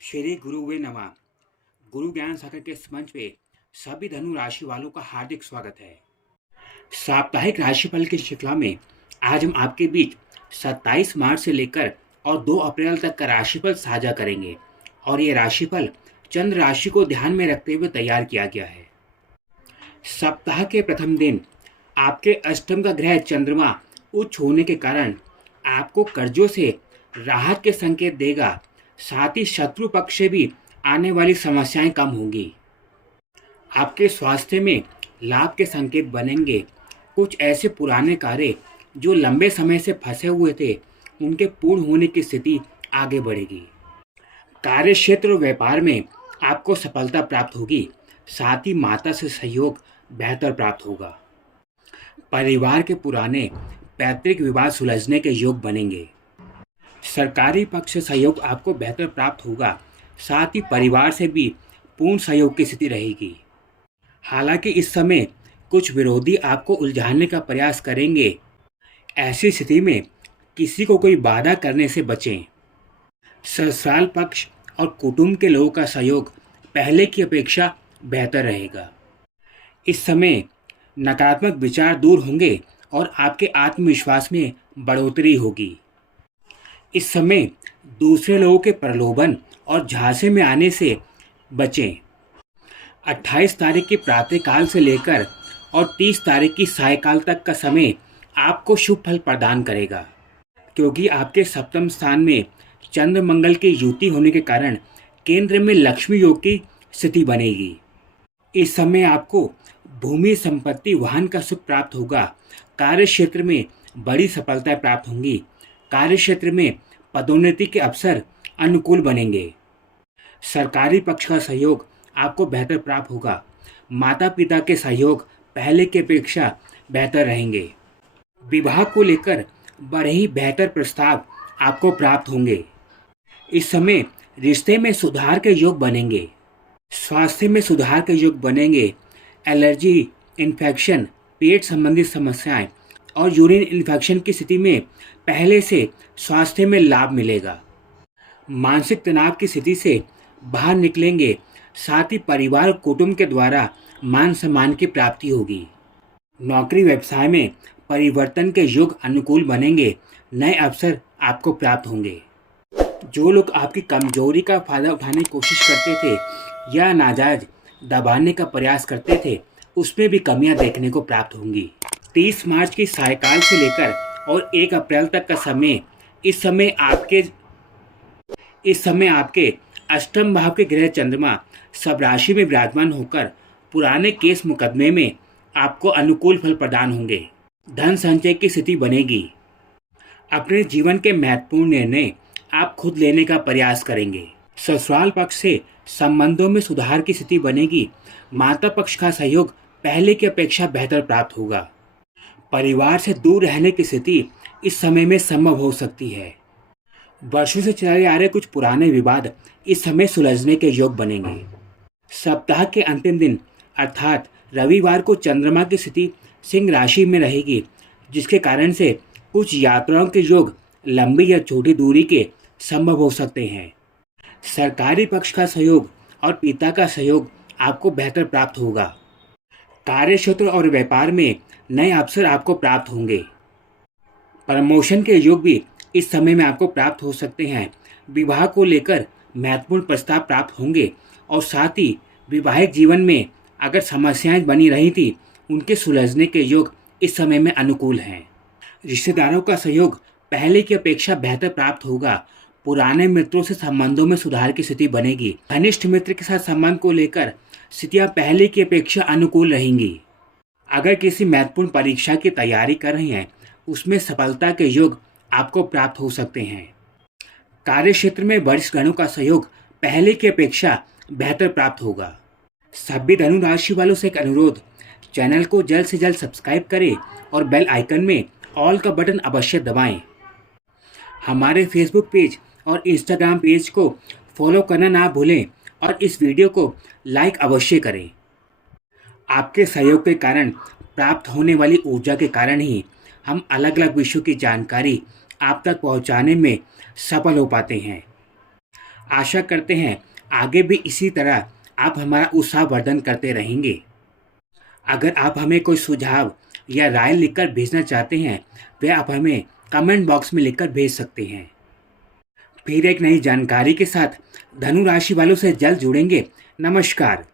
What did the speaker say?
श्री गुरुवे नमः। गुरु ज्ञान सागर के इस मंच पे सभी धनु राशि वालों का हार्दिक स्वागत है। साप्ताहिक राशिफल की श्रृंखला में आज हम आपके बीच 27 मार्च से लेकर और 2 अप्रैल तक का राशिफल साझा करेंगे और ये राशिफल चंद्र राशि को ध्यान में रखते हुए तैयार किया गया है। सप्ताह के प्रथम दिन आपके अष्टम का ग्रह चंद्रमा उच्च होने के कारण आपको कर्जों से राहत के संकेत देगा। साथ ही शत्रु पक्ष से भी आने वाली समस्याएं कम होंगी। आपके स्वास्थ्य में लाभ के संकेत बनेंगे। कुछ ऐसे पुराने कार्य जो लंबे समय से फंसे हुए थे उनके पूर्ण होने की स्थिति आगे बढ़ेगी। कार्य क्षेत्र और व्यापार में आपको सफलता प्राप्त होगी। साथ ही माता से सहयोग बेहतर प्राप्त होगा। परिवार के पुराने पैतृक विवाद सुलझने के योग बनेंगे। सरकारी पक्ष से सहयोग आपको बेहतर प्राप्त होगा। साथ ही परिवार से भी पूर्ण सहयोग की स्थिति रहेगी। हालांकि इस समय कुछ विरोधी आपको उलझाने का प्रयास करेंगे। ऐसी स्थिति में किसी को कोई बाधा करने से बचें। ससुराल पक्ष और कुटुंब के लोगों का सहयोग पहले की अपेक्षा बेहतर रहेगा। इस समय नकारात्मक विचार दूर होंगे और आपके आत्मविश्वास में बढ़ोतरी होगी। इस समय दूसरे लोगों के प्रलोभन और झांसे में आने से बचें। 28 तारीख की प्रातःकाल से लेकर और 30 तारीख की सायकाल तक का समय आपको शुभ फल प्रदान करेगा, क्योंकि आपके सप्तम स्थान में चंद्र मंगल की युति होने के कारण केंद्र में लक्ष्मी योग की स्थिति बनेगी। इस समय आपको भूमि संपत्ति वाहन का सुख प्राप्त होगा। कार्य क्षेत्र में बड़ी सफलता प्राप्त होंगी। कार्य क्षेत्र में पदोन्नति के अवसर अनुकूल बनेंगे। सरकारी पक्ष का सहयोग आपको बेहतर प्राप्त होगा। माता पिता के सहयोग पहले की अपेक्षा बेहतर रहेंगे। विवाह को लेकर बड़े ही बेहतर प्रस्ताव आपको प्राप्त होंगे। इस समय रिश्ते में सुधार के योग बनेंगे। स्वास्थ्य में सुधार के योग बनेंगे। एलर्जी, इन्फेक्शन, पेट संबंधी समस्याएं और यूरिन इन्फेक्शन की स्थिति में पहले से स्वास्थ्य में लाभ मिलेगा। मानसिक तनाव की स्थिति से बाहर निकलेंगे। साथ ही परिवार कुटुंब के द्वारा मान सम्मान की प्राप्ति होगी। नौकरी व्यवसाय में परिवर्तन के योग अनुकूल बनेंगे। नए अवसर आपको प्राप्त होंगे। जो लोग आपकी कमजोरी का फायदा उठाने की कोशिश करते थे या नाजायज दबाने का प्रयास करते थे, उसमें भी कमियां देखने को प्राप्त होंगी। 30 मार्च की सायकाल से लेकर और 1 अप्रैल तक का समय इस समय आपके अष्टम भाव के ग्रह चंद्रमा सब राशि में विराजमान होकर पुराने केस मुकदमे में आपको अनुकूल फल प्रदान होंगे। धन संचय की स्थिति बनेगी। अपने जीवन के महत्वपूर्ण निर्णय आप खुद लेने का प्रयास करेंगे। ससुराल पक्ष से संबंधों में सुधार की स्थिति बनेगी। माता पक्ष का सहयोग पहले की अपेक्षा बेहतर प्राप्त होगा। परिवार से दूर रहने की स्थिति इस समय में संभव हो सकती है। वर्षों से चले आ रहे कुछ पुराने विवाद इस समय सुलझने के योग बनेंगे। सप्ताह के अंतिम दिन अर्थात रविवार को चंद्रमा की स्थिति सिंह राशि में रहेगी, जिसके कारण से कुछ यात्राओं के योग लंबी या छोटी दूरी के संभव हो सकते हैं। सरकारी पक्ष का सहयोग और पिता का सहयोग आपको बेहतर प्राप्त होगा। कार्य क्षेत्र और व्यापार में नए अवसर आपको प्राप्त होंगे। प्रमोशन के योग भी इस समय में आपको प्राप्त हो सकते हैं। विवाह को लेकर महत्वपूर्ण प्रस्ताव प्राप्त होंगे और साथ ही वैवाहिक जीवन में अगर समस्याएं बनी रही थी उनके सुलझने के योग इस समय में अनुकूल हैं। रिश्तेदारों का सहयोग पहले की अपेक्षा बेहतर प्राप्त होगा। पुराने मित्रों से संबंधों में सुधार की स्थिति बनेगी। घनिष्ठ मित्र के साथ संबंध को लेकर स्थितियां पहले की अपेक्षा अनुकूल रहेंगी। अगर किसी महत्वपूर्ण परीक्षा की तैयारी कर रहे हैं उसमें सफलता के योग आपको प्राप्त हो सकते हैं। कार्य क्षेत्र में वरिष्ठ गणों का सहयोग पहले की अपेक्षा बेहतर प्राप्त होगा। सभी धनु राशि वालों से एक अनुरोध, चैनल को जल्द से जल्द सब्सक्राइब करें और बेल आइकन में ऑल का बटन अवश्य दबाएं। हमारे फेसबुक पेज और इंस्टाग्राम पेज को फॉलो करना ना भूलें और इस वीडियो को लाइक अवश्य करें। आपके सहयोग के कारण प्राप्त होने वाली ऊर्जा के कारण ही हम अलग अलग विषयों की जानकारी आप तक पहुंचाने में सफल हो पाते हैं। आशा करते हैं आगे भी इसी तरह आप हमारा उत्साह वर्धन करते रहेंगे। अगर आप हमें कोई सुझाव या राय लिखकर भेजना चाहते हैं, वह आप हमें कमेंट बॉक्स में लिखकर भेज सकते हैं। फिर एक नई जानकारी के साथ धनु राशि वालों से जल्द जुड़ेंगे। नमस्कार।